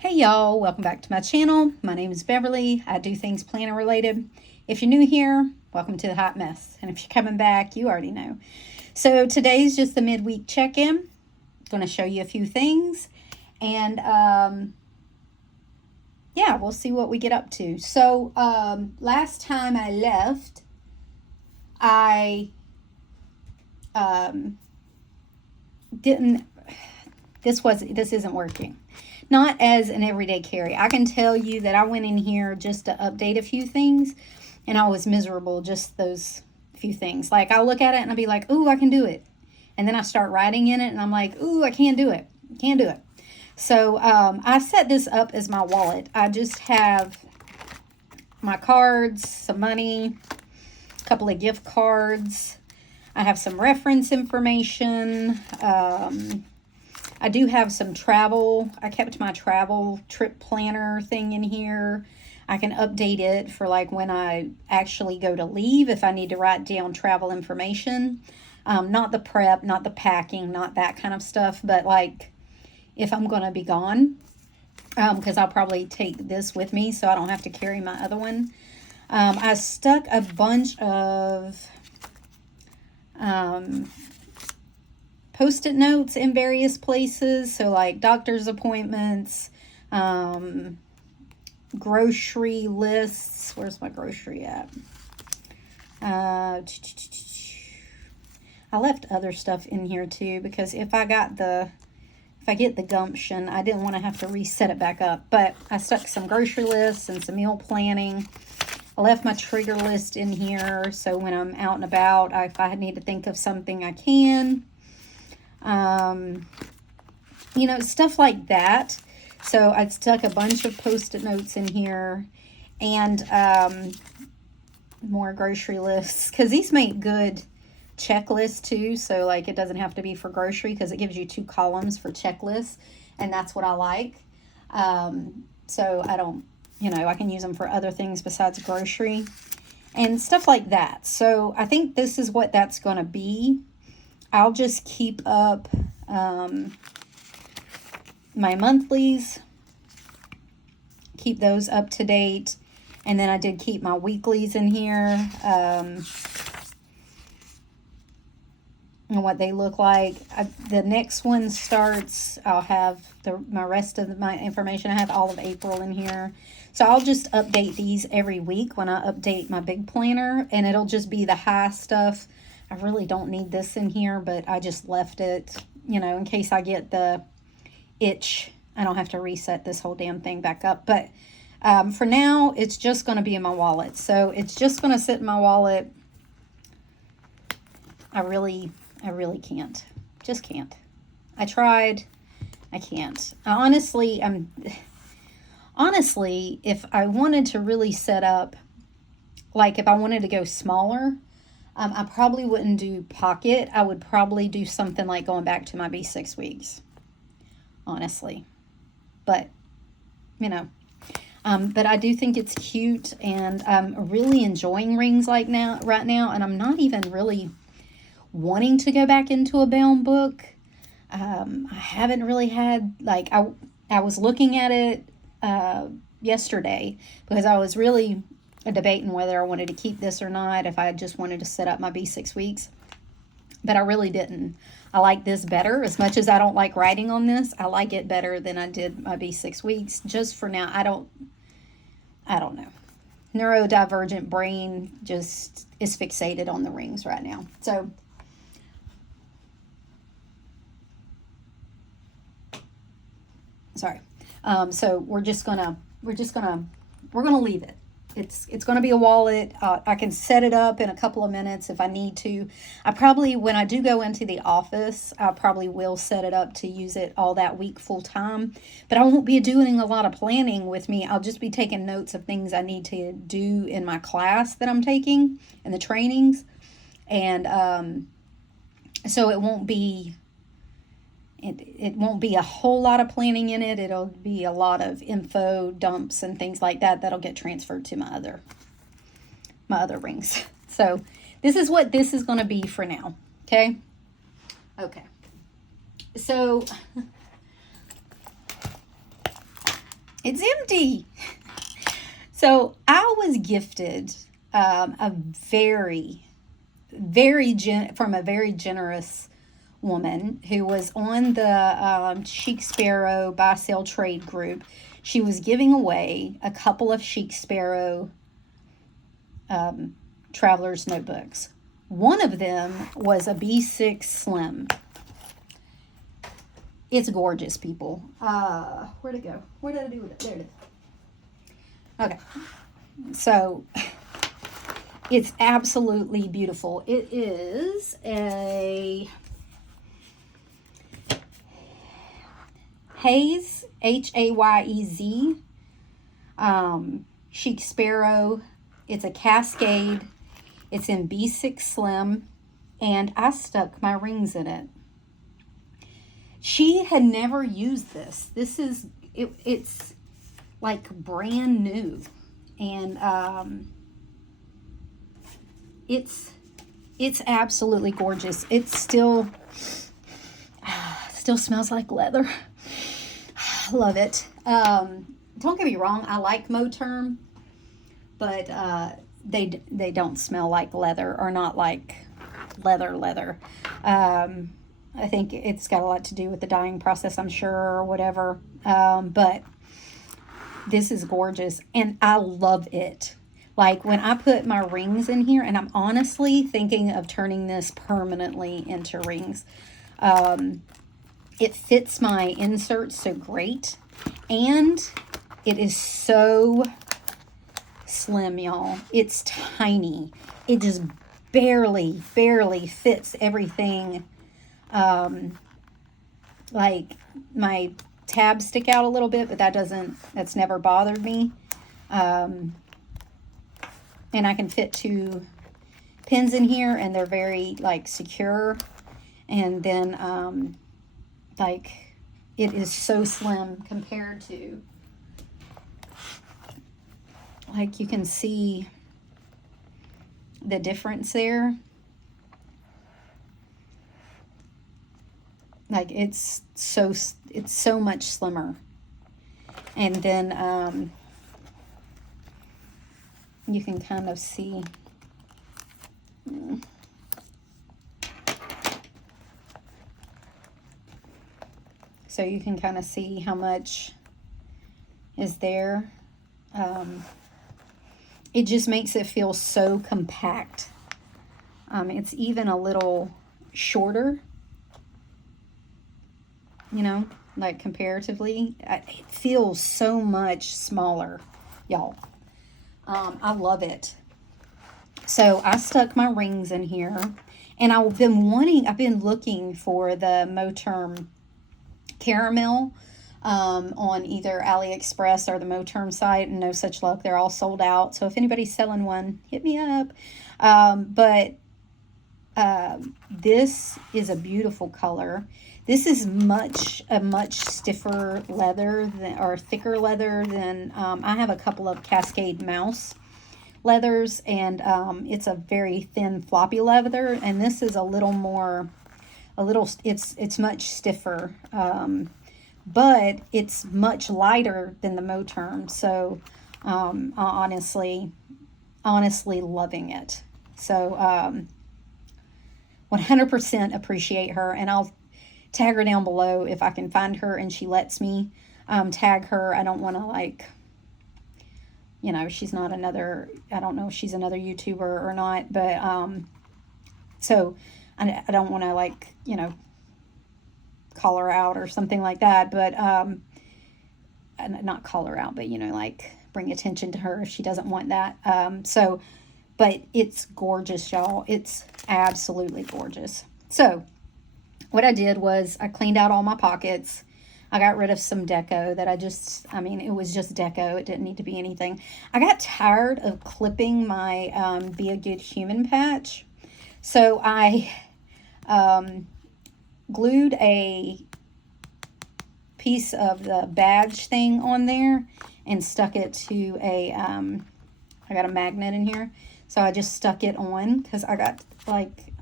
Hey y'all, welcome back to my channel. My name is Beverly. I do things planner related. If you're new here, welcome to the Hot Mess. And if you're coming back, you already know. So today's just the midweek check-in. I'm going to show you a few things. And yeah, we'll see what we get up to. So last time I left, I this isn't working. Not as an everyday carry. I can tell you that I went in here just to update a few things, and I was miserable just those few things. Like, I'll look at it and I'll be like, ooh, I can do it. And then I start writing in it, and I'm like, ooh, I can't do it. Can't do it. So I set this up as my wallet. I just have my cards, some money, a couple of gift cards. I have some reference information. I do have some travel. I kept my travel trip planner thing in here. I can update it for like when I actually go to leave if I need to write down travel information. Not the prep, not the packing, not that kind of stuff, but like if I'm going to be gone, because I'll probably take this with me so I don't have to carry my other one. I stuck a bunch of Post-it notes in various places, so like doctor's appointments, grocery lists. Where's my grocery at? I left other stuff in here too, because if I get the gumption, I didn't want to have to reset it back up. But I stuck some grocery lists and some meal planning. I left my trigger list in here, so when I'm out and about, if I need to think of something, I can. You know, stuff like that. So I stuck a bunch of Post-it notes in here, and more grocery lists, because these make good checklists too. So like, it doesn't have to be for grocery, because it gives you 2 columns for checklists, and that's what I like. So I don't, you know, I can use them for other things besides grocery and stuff like that. So I think this is what that's going to be. I'll just keep up my monthlies, keep those up to date, and then I did keep my weeklies in here, and what they look like. The next one starts, I'll have my rest of my information. I have all of April in here. So I'll just update these every week when I update my big planner, and it'll just be the high stuff. I really don't need this in here, but I just left it, you know, in case I get the itch. I don't have to reset this whole damn thing back up. But for now, it's just going to be in my wallet. So it's just going to sit in my wallet. I really can't. Just can't. I tried. I can't. Honestly, if I wanted to really set up, like if I wanted to go smaller, I probably wouldn't do pocket. I would probably do something like going back to my B6 weeks, honestly. But, you know, but I do think it's cute, and I'm really enjoying rings right now, and I'm not even really wanting to go back into a bound book. I haven't really had, like, I was looking at it yesterday, because I was really debating whether I wanted to keep this or not, if I just wanted to set up my B6 weeks, but I really didn't. I like this better. As much as I don't like writing on this, I like it better than I did my B6 weeks. Just for now, I don't know. Neurodivergent brain just is fixated on the rings right now. So sorry. So we're gonna leave it. It's going to be a wallet. I can set it up in a couple of minutes if I need to. I probably, when I do go into the office, I probably will set it up to use it all that week full time. But I won't be doing a lot of planning with me. I'll just be taking notes of things I need to do in my class that I'm taking and the trainings. And so it won't be a whole lot of planning in it. It'll be a lot of info dumps and things like that that'll get transferred to my other rings. So this is what this is going to be for now. Okay. So It's empty. So I was gifted a very, from a very generous woman who was on the Chic Sparrow buy sell trade group. She was giving away a couple of Chic Sparrow traveler's notebooks. One of them was a B6 Slim. It's gorgeous, people. Where'd it go? Where did I do it? There it is. Okay. So, it's absolutely beautiful. It is a Hayes, Hayez, Chic Sparrow. It's a Cascade. It's in B6 Slim, and I stuck my rings in it. She had never used this. This is, it's like brand new, and it's absolutely gorgeous. It still smells like leather. I love it. Don't get me wrong, I like Moterm, but they don't smell like leather, or not like leather. I think it's got a lot to do with the dyeing process, I'm sure, or whatever. But this is gorgeous, and I love it. Like, when I put my rings in here, and I'm honestly thinking of turning this permanently into rings. It fits my inserts so great, and it is so slim, y'all. It's tiny. It just barely fits everything. Like, my tabs stick out a little bit, but that's never bothered me. And I can fit 2 pins in here, and they're very, like, secure. And then, like, it is so slim compared to, like, you can see the difference there. Like, it's so much slimmer. And then you can kind of see, so you can kind of see how much is there. It just makes it feel so compact. It's even a little shorter, you know, like, comparatively. It feels so much smaller, y'all. I love it. So I stuck my rings in here, and I've been looking for the Moterm caramel on either AliExpress or the Moterm site, and no such luck. They're all sold out. So if anybody's selling one, hit me up. But this is a beautiful color. This is a much stiffer leather or thicker leather than, I have a couple of Cascade Mouse leathers, and it's a very thin floppy leather, and this is it's much stiffer, but it's much lighter than the Moterm. So honestly loving it. So 100% appreciate her, and I'll tag her down below if I can find her and she lets me tag her. I don't want to, like, you know, she's not another, I don't know if she's another YouTuber or not, but so I don't want to, like, you know, call her out or something like that, but not call her out, but, you know, like, bring attention to her if she doesn't want that. But it's gorgeous, y'all. It's absolutely gorgeous. So what I did was I cleaned out all my pockets. I got rid of some deco that it was just deco. It didn't need to be anything. I got tired of clipping my Be a Good Human patch. So I glued a piece of the badge thing on there and stuck it to I got a magnet in here. So I just stuck it on because I got, like,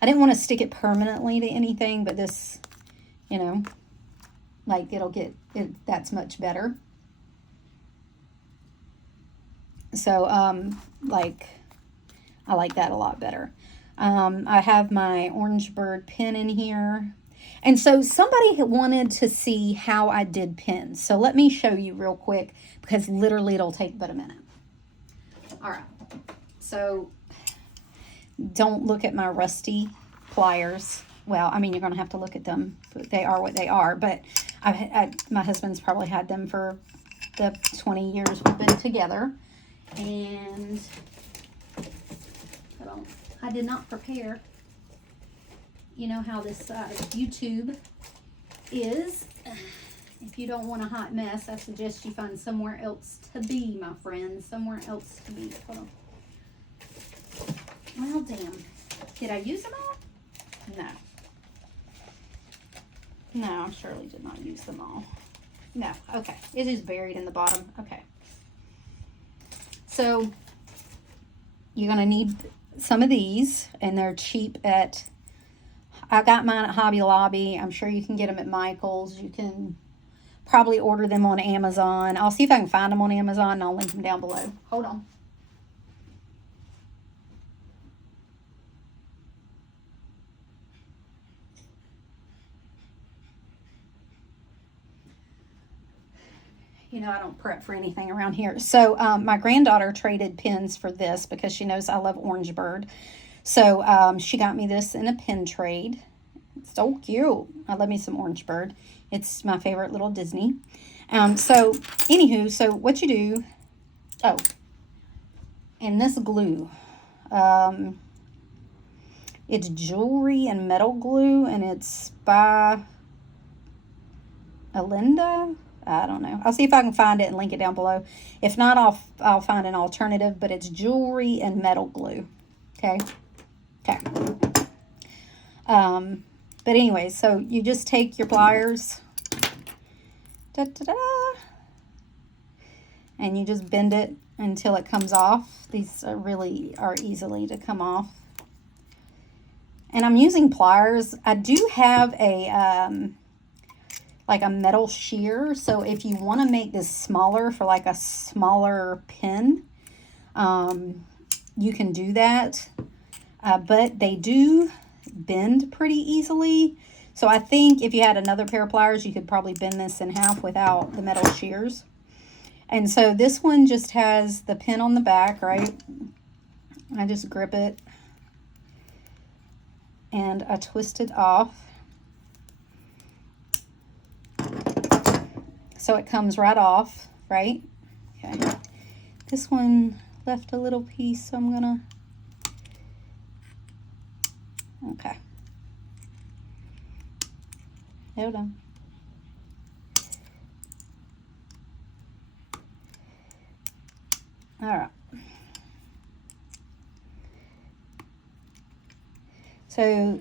I didn't want to stick it permanently to anything, but this, you know, like, it'll get it, that's much better. So, like, I like that a lot better. I have my Orange Bird pen in here. And so somebody wanted to see how I did pens. So let me show you real quick, because literally it'll take but a minute. All right. So don't look at my rusty pliers. Well, I mean, you're going to have to look at them. They are what they are. But my husband's probably had them for the 20 years we've been together. And I did not prepare. You know how this YouTube is. If you don't want a hot mess, I suggest you find somewhere else to be, my friend. Somewhere else to be. Hold on. Well, damn. Did I use them all? No. No, I surely did not use them all. No. Okay. It is buried in the bottom. Okay. So, you're going to need some of these, and they're cheap at... I got mine at Hobby Lobby. I'm sure you can get them at Michael's. You can probably order them on Amazon. I'll see if I can find them on Amazon, and I'll link them down below. Hold on. You know, I don't prep for anything around here. So, my granddaughter traded pens for this because she knows I love Orange Bird. So, she got me this in a pen trade. It's so cute. I love me some Orange Bird. It's my favorite little Disney. So, anywho, so what you do... Oh. And this glue. It's jewelry and metal glue, and it's by Alinda. I don't know. I'll see if I can find it and link it down below. If not, I'll find an alternative, but it's jewelry and metal glue. Okay. Okay. But anyway, so you just take your pliers, and you just bend it until it comes off. These are easily to come off. And I'm using pliers. I do have a, like a metal shear. So if you want to make this smaller for like a smaller pen, you can do that. But they do bend pretty easily. So I think if you had another pair of pliers, you could probably bend this in half without the metal shears. And so this one just has the pin on the back, right? I just grip it and I twist it off. So it comes right off, right? Okay. This one left a little piece, so I'm gonna... Okay. Hold on. All right. So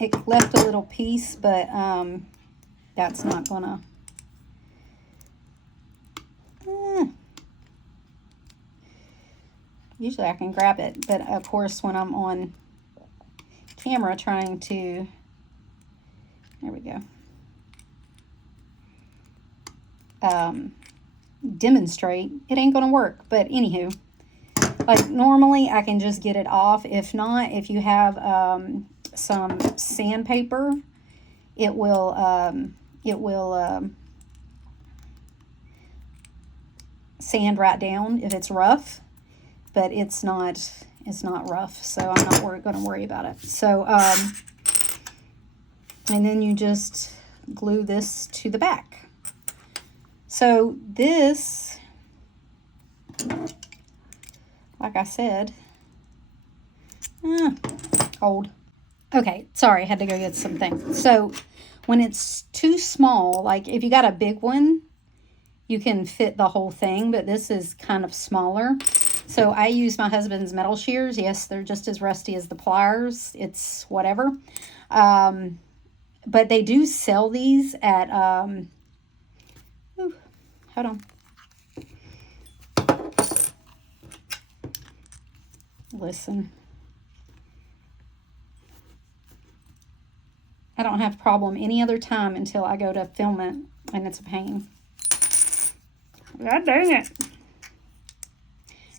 it left a little piece, but that's not gonna... Usually I can grab it, but of course when I'm on camera trying to... There we go. Demonstrate, it ain't gonna work. But anywho, like normally I can just get it off. If not, if you have some sandpaper, it will sand right down if it's rough. But it's not rough, so I'm not gonna worry about it. So and then you just glue this to the back. So this, like I said, cold. Okay, sorry, I had to go get something. So when it's too small, like if you got a big one, you can fit the whole thing, but this is kind of smaller. So I use my husband's metal shears. Yes, they're just as rusty as the pliers. It's whatever. But they do sell these at, hold on. Listen. I don't have a problem any other time until I go to film it, and it's a pain. God dang it.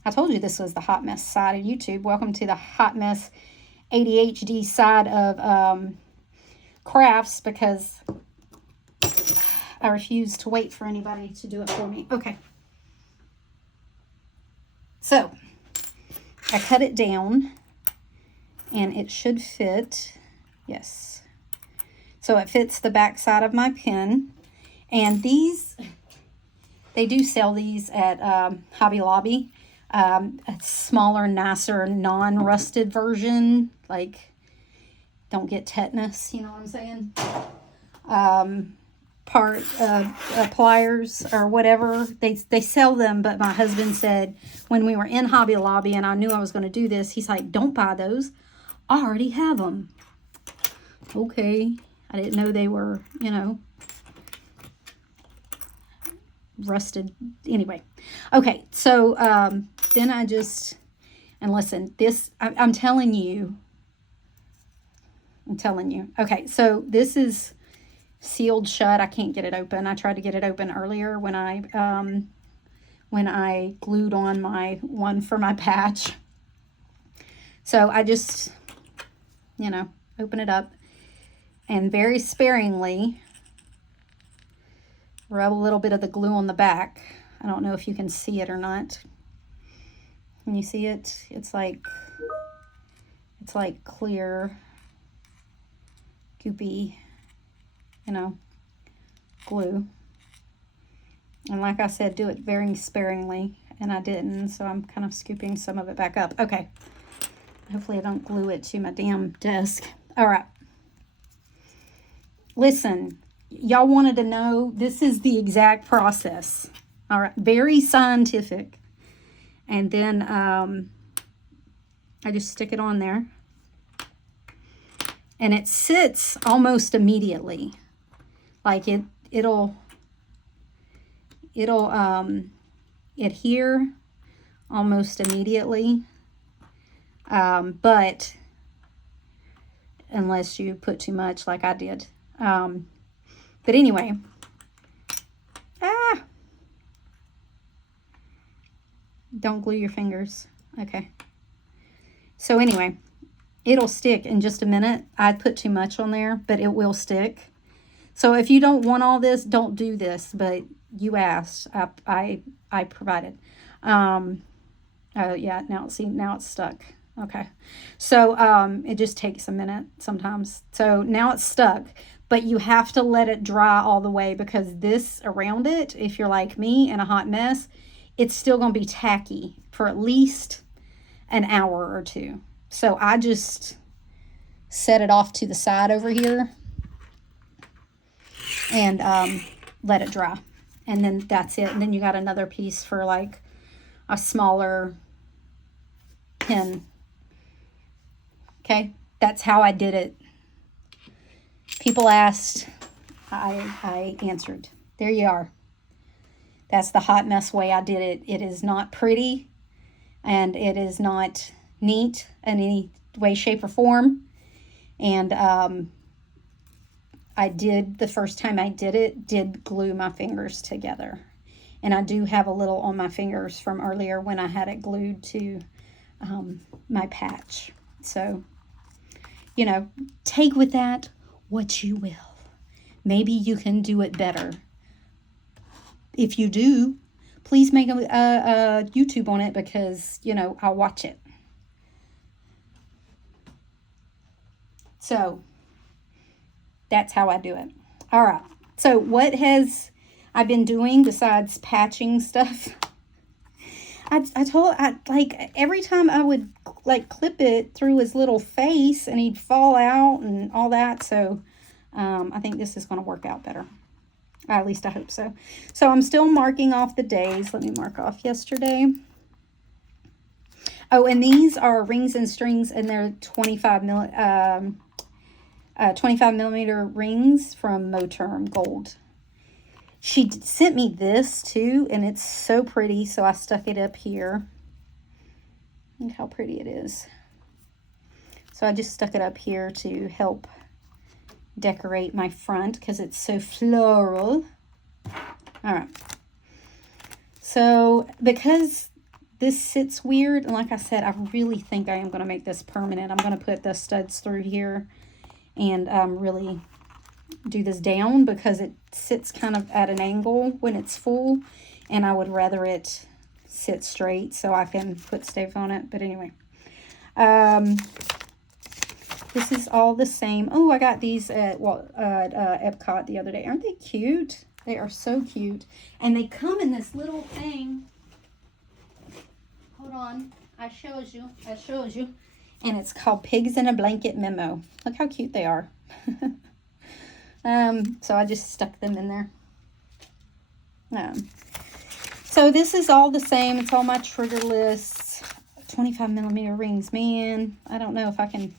I told you this was the hot mess side of YouTube. Welcome to the hot mess ADHD side of crafts, because I refuse to wait for anybody to do it for me. Okay. So I cut it down and it should fit. Yes. So it fits the back side of my pen. And these, they do sell these at Hobby Lobby. A smaller, nicer, non-rusted version. Like, don't get tetanus, you know what I'm saying? Pliers or whatever. They sell them, but my husband said when we were in Hobby Lobby and I knew I was going to do this, he's like, don't buy those. I already have them. Okay. I didn't know they were, you know, rusted. Anyway. Okay. So, then I just, and listen, this, I'm telling you. Okay. So this is sealed shut. I can't get it open. I tried to get it open earlier when I glued on my one for my patch. So I just, you know, open it up and very sparingly rub a little bit of the glue on the back. I don't know if you can see it or not. Can you see it? It's like clear, goopy, you know, glue. And like I said, do it very sparingly, and I didn't, so I'm kind of scooping some of it back up. Okay. Hopefully I don't glue it to my damn desk. All right. Listen, y'all wanted to know, this is the exact process. All right. Very scientific. And then I just stick it on there. And it sits almost immediately. Like it'll adhere almost immediately. But unless you put too much like I did. But anyway. Don't glue your fingers. Okay. So anyway, it'll stick in just a minute. I put too much on there, but it will stick. So if you don't want all this, don't do this. But you asked. I provided. Oh yeah. Now it's stuck. Okay. So it just takes a minute sometimes. So now it's stuck. But you have to let it dry all the way, because this around it, if you're like me in a hot mess, it's still going to be tacky for at least an hour or two. So I just set it off to the side over here and let it dry. And then that's it. And then you got another piece for like a smaller pen. Okay, that's how I did it. People asked, I answered. There you are. That's the hot mess way I did it. It is not pretty, and it is not neat in any way, shape, or form. And I did, the first time I did glue my fingers together. And I do have a little on my fingers from earlier when I had it glued to my patch. So, you know, take with that what you will. Maybe you can do it better. If you do, please make a YouTube on it, because, you know, I'll watch it. So that's how I do it. All right. So what has I been doing besides patching stuff? Like every time I would like clip it through his little face and he'd fall out and all that. So I think this is going to work out better. At least I hope so. So I'm still marking off the days. Let me mark off yesterday. Oh, and these are rings and strings, and they're 25 millimeter rings from Moterm Gold. She sent me this too, and it's so pretty, so I stuck it up here. Look how pretty it is. So I just stuck it up here to help decorate my front because it's so floral. All right. So because this sits weird. And like I said, I really think I am going to make this permanent. I'm going to put the studs through here and really do this down because it sits kind of at an angle when it's full. And I would rather it sit straight so I can put staves on it. But anyway. This is all the same. Oh, I got these at Epcot the other day. Aren't they cute? They are so cute. And they come in this little thing. Hold on. I shows you. And it's called Pigs in a Blanket Memo. Look how cute they are. So I just stuck them in there. So this is all the same. It's all my trigger lists. 25mm rings. Man, I don't know if I can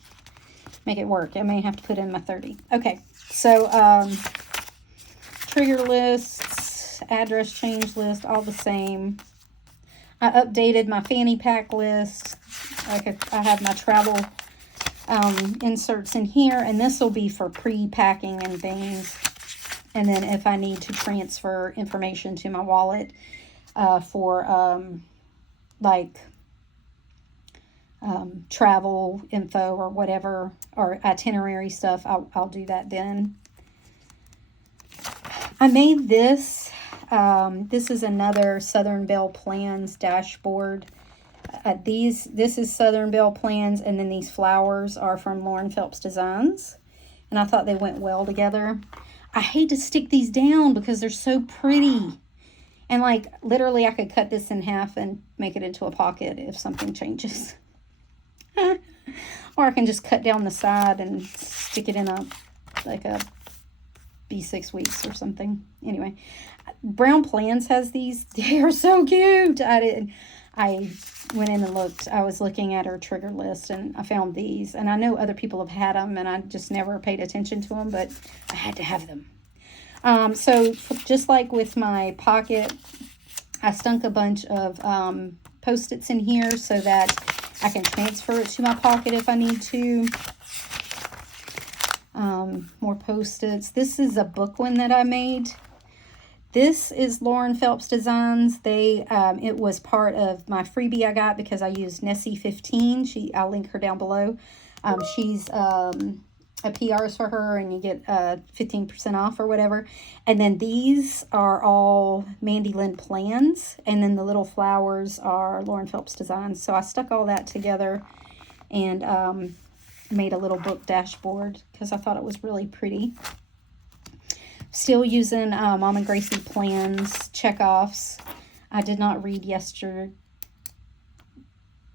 make it work. I may have to put in my 30. Okay, so trigger lists, address change list, all the same. I updated my fanny pack list. I have my travel inserts in here, and this will be for pre-packing and things. And then if I need to transfer information to my wallet for like travel info or whatever, or itinerary stuff, I'll do that then. I made this. This is another Southern Belle Plans dashboard. This is Southern Belle Plans, and then these flowers are from Lauren Phelps Designs. And I thought they went well together. I hate to stick these down because they're so pretty. And like, literally I could cut this in half and make it into a pocket if something changes. Or I can just cut down the side and stick it in a B6 weeks or something. Anyway, Brown Plans has these. They are so cute. I went in and looked. I was looking at her trigger list and I found these. And I know other people have had them and I just never paid attention to them, but I had to have them. So just like with my pocket, I stunk a bunch of Post-its in here so that I can transfer it to my pocket if I need to. More Post-its. This is a book one that I made. This is Lauren Phelps Designs. It was part of my freebie I got because I used Nessie 15. I'll link her down below. She's a PRs for her, and you get 15% off or whatever. And then these are all Mandy Lynn plans, and then the little flowers are Lauren Phelps Designs. So I stuck all that together and made a little book dashboard because I thought it was really pretty. Still using Mom and Gracie plans, checkoffs. I did not read yesterday.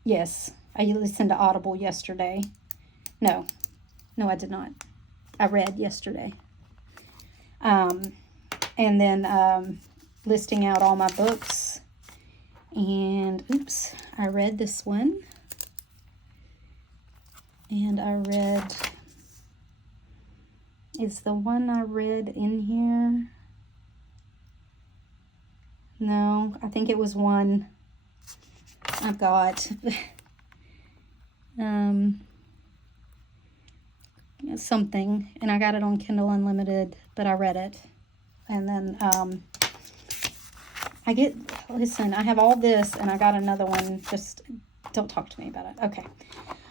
Yes, I listened to Audible yesterday. No, I did not. I read yesterday. And then listing out all my books. And, oops, I read this one. And I read, is the one I read in here? No, I think it was one I've got. Something, and I got it on Kindle Unlimited, but I read it. And then I have all this, and I got another one. Just don't talk to me about it. Okay.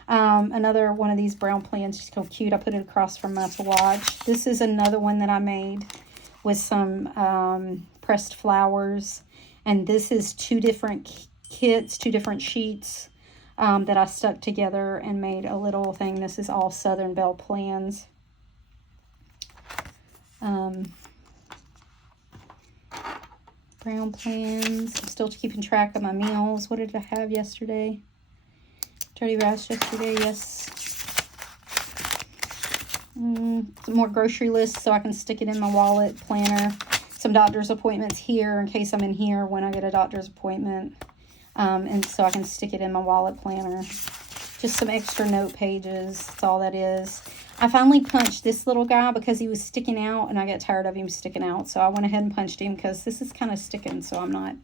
Another one of these Brown Plans, just so cute. I put it across from my swatch. This is another one that I made with some pressed flowers, and this is two different kits, two different sheets that I stuck together and made a little thing. This is all Southern Belle Plans. Brown Plans. I'm still keeping track of my meals. What did I have yesterday? Dirty rice yesterday, yes. Some more grocery lists so I can stick it in my wallet, planner. Some doctor's appointments here in case I'm in here when I get a doctor's appointment. And so I can stick it in my wallet planner. Just some extra note pages. That's all that is. I finally punched this little guy because he was sticking out and I got tired of him sticking out. So I went ahead and punched him because this is kind of sticking, so I'm not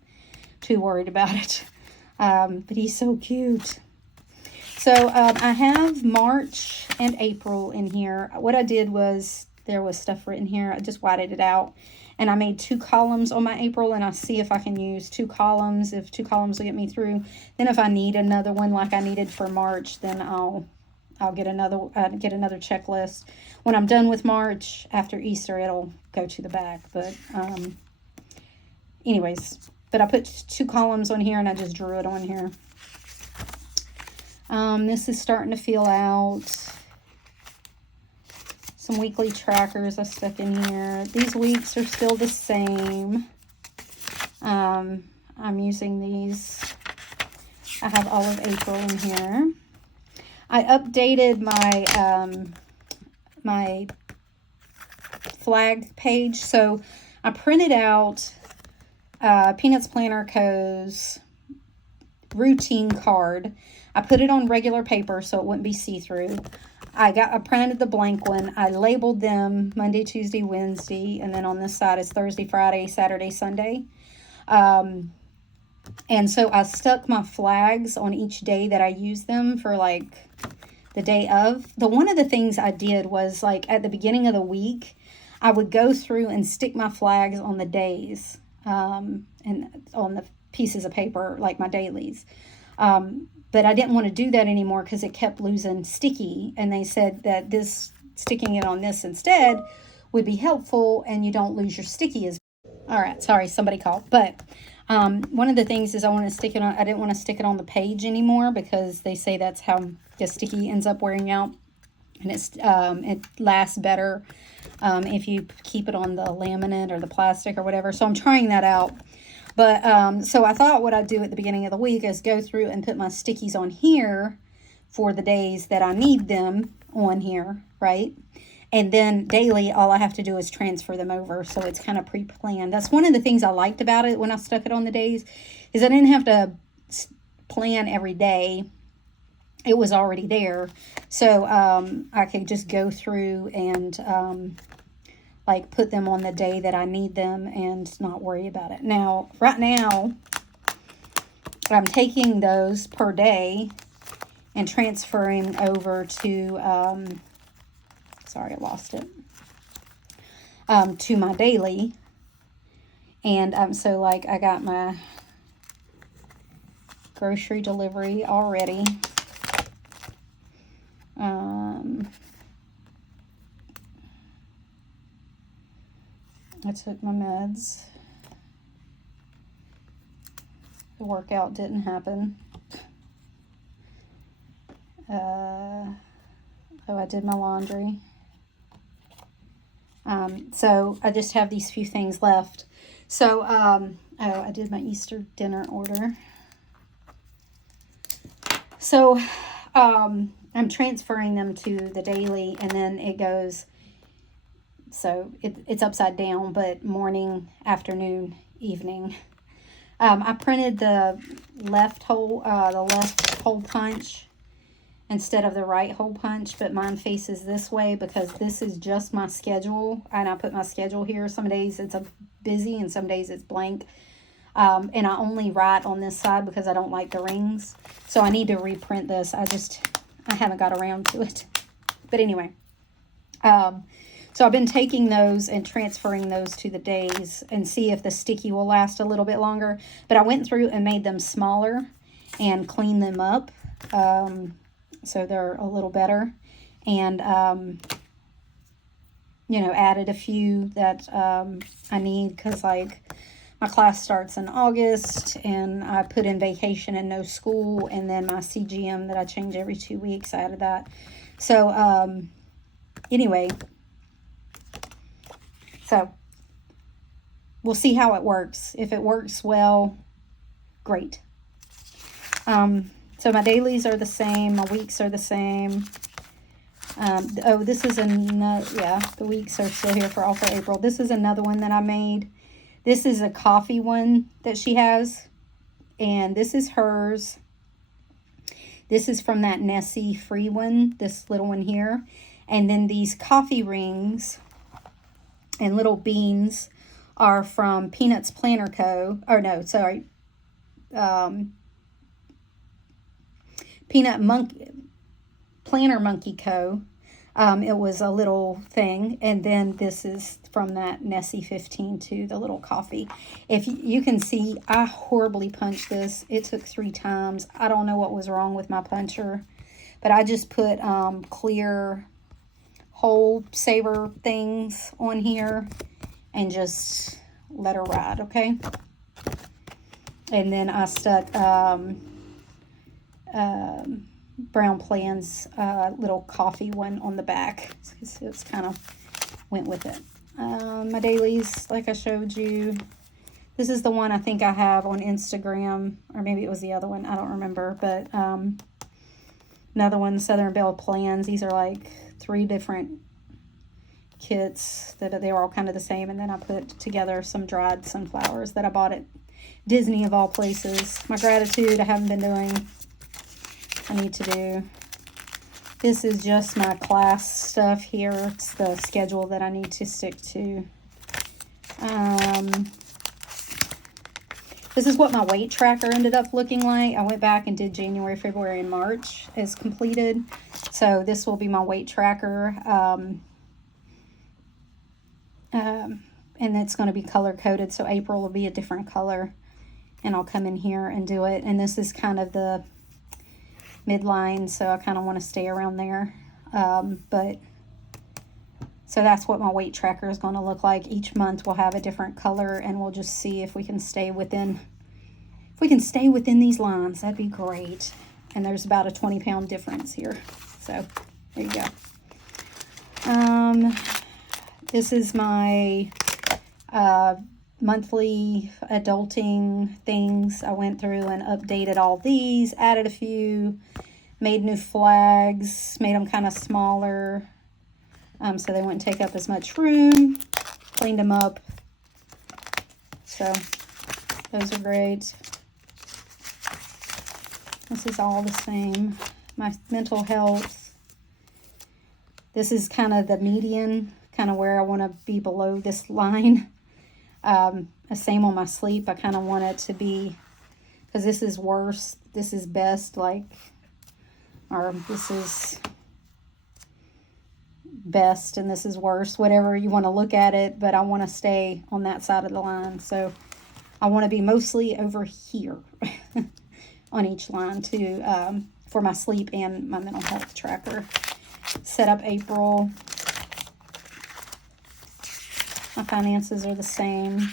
too worried about it. But he's so cute. So I have March and April in here. What I did was, there was stuff written here. I just whited it out. And I made 2 columns on my April, and I'll see if I can use 2 columns, if 2 columns will get me through. Then if I need another one like I needed for March, then I'll get another checklist. When I'm done with March, after Easter, it'll go to the back. But anyways, but I put 2 columns on here, and I just drew it on here. This is starting to feel out. Some weekly trackers I stuck in here. These weeks are still the same. I'm using these. I have all of April in here. I updated my my flag page. So I printed out Peanuts Planner Co.'s routine card. I put it on regular paper so it wouldn't be see-through. I printed the blank one. I labeled them Monday, Tuesday, Wednesday, and then on this side is Thursday, Friday, Saturday, Sunday. And so I stuck my flags on each day that I use them for like the day of. One of the things I did was like at the beginning of the week, I would go through and stick my flags on the days and on the pieces of paper, like my dailies. But I didn't want to do that anymore because it kept losing sticky. And they said that sticking it on this instead would be helpful and you don't lose your sticky as. All right, sorry, somebody called. But one of the things is I didn't want to stick it on the page anymore because they say that's how the sticky ends up wearing out. And it lasts better if you keep it on the laminate or the plastic or whatever. So I'm trying that out. But, so I thought what I'd do at the beginning of the week is go through and put my stickies on here for the days that I need them on here, right? And then daily, all I have to do is transfer them over. So it's kind of pre-planned. That's one of the things I liked about it when I stuck it on the days is I didn't have to plan every day. It was already there. So, I could just go through and, like put them on the day that I need them and not worry about it. Now, right now, I'm taking those per day and transferring over to, sorry, I lost it, to my daily. And so like I got my grocery delivery already. I took my meds. The workout didn't happen. Oh, I did my laundry. So I just have these few things left. So, oh, I did my Easter dinner order. So, I'm transferring them to the daily, and then it goes. So it's upside down, but morning, afternoon, evening. I printed the left hole punch instead of the right hole punch, but mine faces this way because this is just my schedule, and I put my schedule here. Some days it's busy and some days it's blank. And I only write on this side because I don't like the rings. So I need to reprint this. I haven't got around to it. But anyway, so I've been taking those and transferring those to the days and see if the sticky will last a little bit longer. But I went through and made them smaller and cleaned them up. So they're a little better. And, added a few that I need because, like, my class starts in August, and I put in vacation and no school, and then my CGM that I change every 2 weeks, I added that. So, anyway, so we'll see how it works. If it works well, great. So my dailies are the same, my weeks are the same. This is another, the weeks are still here for all for April. This is another one that I made. This is a coffee one that she has, and this is hers. This is from that Nessie free one, this little one here. And then these coffee rings and little beans are from Peanuts Planner Co. Or no, sorry. Planner Monkey Co. It was a little thing. And then this is from that Nessie 15 to the little coffee. If you can see, I horribly punched this. It took 3 times. I don't know what was wrong with my puncher, but I just put clear hole saver things on here and just let her ride, okay? And then I stuck Brown Plan's little coffee one on the back. So it's kind of went with it. My dailies, like I showed you. This is the one I think I have on Instagram, or maybe it was the other one. I don't remember. But another one, Southern Belle Plans. These are like 3 different kits that they were all kind of the same. And then I put together some dried sunflowers that I bought at Disney of all places. My gratitude I haven't been doing. I need to do. This is just my class stuff here. It's the schedule that I need to stick to. This is what my weight tracker ended up looking like. I went back and did January, February, and March as completed. So this will be my weight tracker. And it's going to be color coded. So April will be a different color. And I'll come in here and do it. And this is kind of the midline, so I kind of want to stay around there. But so that's what my weight tracker is going to look like. Each month we'll have a different color, and we'll just see if we can stay within, these lines. That'd be great. And there's about a 20-pound difference here. So there you go. This is my monthly adulting things. I went through and updated all these, added a few, made new flags, made them kind of smaller so they wouldn't take up as much room, cleaned them up. So those are great. This is all the same. My mental health. This is kind of the median, kind of where I want to be below this line. The same on my sleep. I kind of want it to be, because this is worse, this is best, like, or this is best and this is worse, whatever you want to look at it, but I want to stay on that side of the line. So I want to be mostly over here on each line too, for my sleep and my mental health tracker. Set up April. My finances are the same.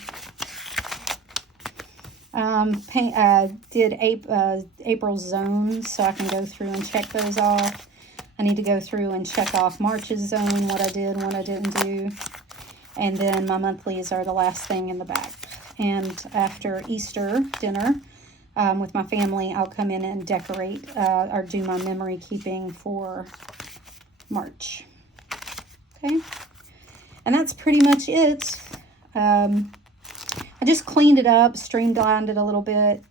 Did April zones, so I can go through and check those off. I need to go through and check off March's zone, what I did and what I didn't do. And then my monthlies are the last thing in the back. And after Easter dinner with my family, I'll come in and decorate or do my memory keeping for March. Okay. And that's pretty much it. I just cleaned it up, streamlined it a little bit.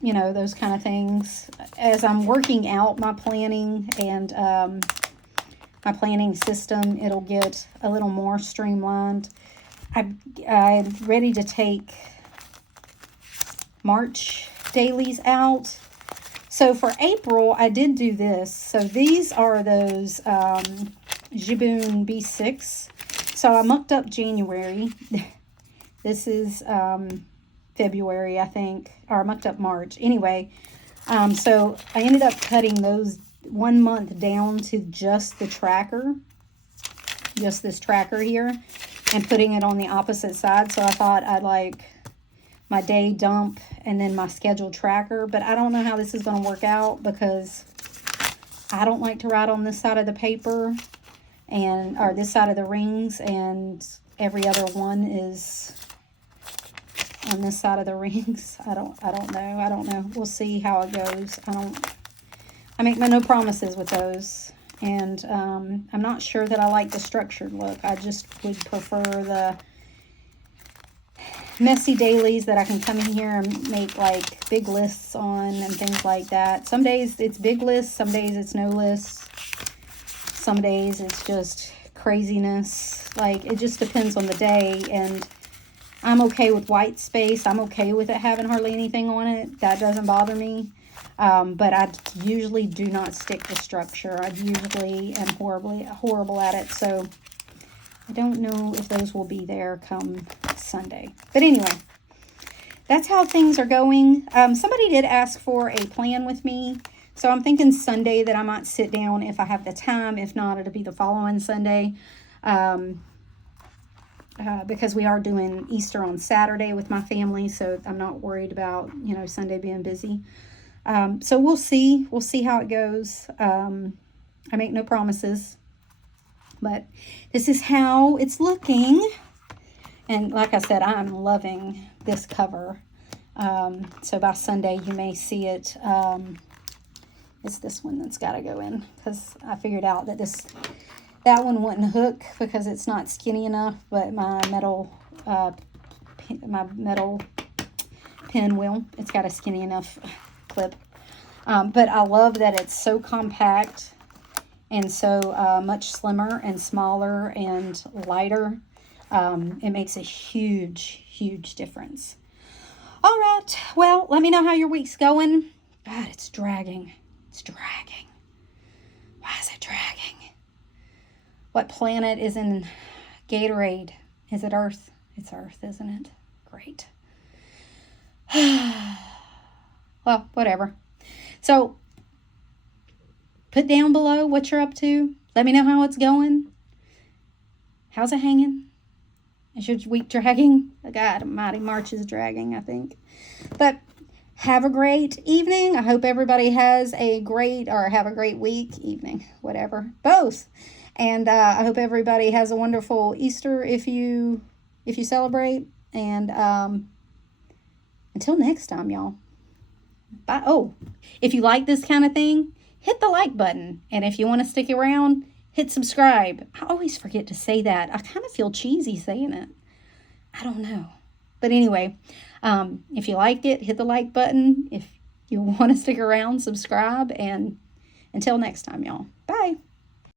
You know, those kind of things. As I'm working out my planning and my planning system, it'll get a little more streamlined. I'm ready to take March dailies out. So for April, I did do this. So these are those Jiboon B6. So I mucked up January. This is February, I think. Or I mucked up March. Anyway, so I ended up cutting those 1 month down to just the tracker. Just this tracker here. And putting it on the opposite side. So I thought I'd like my day dump and then my scheduled tracker. But I don't know how this is going to work out because I don't like to write on this side of the paper or this side of the rings, and every other one is on this side of the rings. I don't know. We'll see how it goes. I make no promises with those. And I'm not sure that I like the structured look. I just would prefer the messy dailies that I can come in here and make like big lists on and things like that. Some days it's big lists, some days it's no lists, some days it's just craziness. Like, it just depends on the day, and I'm okay with white space. I'm okay with it having hardly anything on it. That doesn't bother me. But I usually do not stick to structure. I usually am horrible at it. So I don't know if those will be there come Sunday. But anyway, that's how things are going. Somebody did ask for a plan with me. So I'm thinking Sunday that I might sit down if I have the time. If not, it'll be the following Sunday. Because we are doing Easter on Saturday with my family. So I'm not worried about, Sunday being busy. So we'll see. We'll see how it goes. I make no promises. But this is how it's looking. And like I said, I'm loving this cover. So by Sunday, you may see it. It's this one that's got to go in. Because I figured out that that one wouldn't hook because it's not skinny enough. But my metal pen will. It's got a skinny enough clip. But I love that it's so compact. And so much slimmer and smaller and lighter. It makes a huge, huge difference. All right. Well, let me know how your week's going. God, it's dragging. It's dragging. Why is it dragging? What planet is in Gatorade? Is it Earth? It's Earth, isn't it? Great. Well, whatever. So, put down below what you're up to. Let me know how it's going. How's it hanging? Is your week dragging? God almighty, March is dragging, I think. But have a great evening. I hope everybody has a great week, evening, whatever, both. And I hope everybody has a wonderful Easter if you celebrate. And until next time, y'all. Bye. Oh, if you like this kind of thing, hit the like button. And if you want to stick around, hit subscribe. I always forget to say that. I kind of feel cheesy saying it. I don't know. But anyway, if you liked it, hit the like button. If you want to stick around, subscribe. And until next time, y'all. Bye.